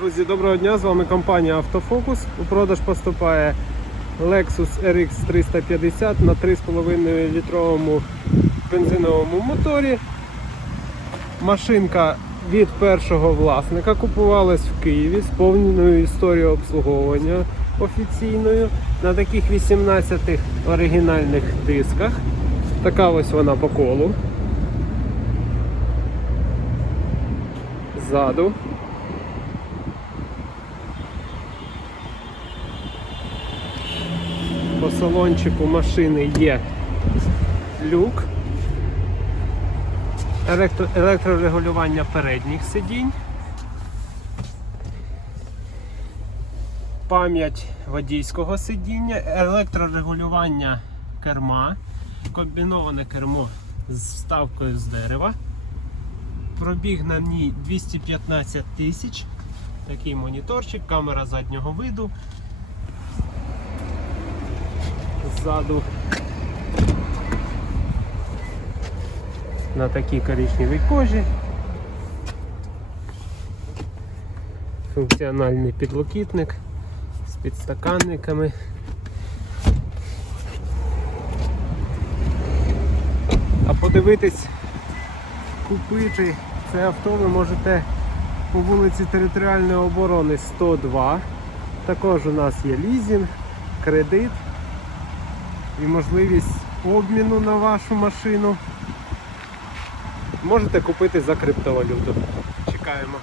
Друзі, доброго дня! З вами компанія Автофокус. У продаж поступає Lexus RX 350 на 3,5 літровому бензиновому моторі. Машинка від першого власника купувалась в Києві з повною історією обслуговування офіційною на таких 18 оригінальних дисках. Така ось вона по колу. Ззаду. По салончику машини є люк, електро- електрорегулювання передніх сидінь, пам'ять водійського сидіння, електрорегулювання керма, комбіноване кермо з вставкою з дерева. Пробіг на ній 215 тисяч. Такий моніторчик, камера заднього виду. Ззаду на такій коричневій кожі. Функціональний підлокітник з підстаканниками. А подивитись, купити це авто ви можете по вулиці Територіальної оборони 102. Також у нас є лізинг, кредит і можливість обміну на вашу машину. Можете купити за криптовалюту. Чекаємо.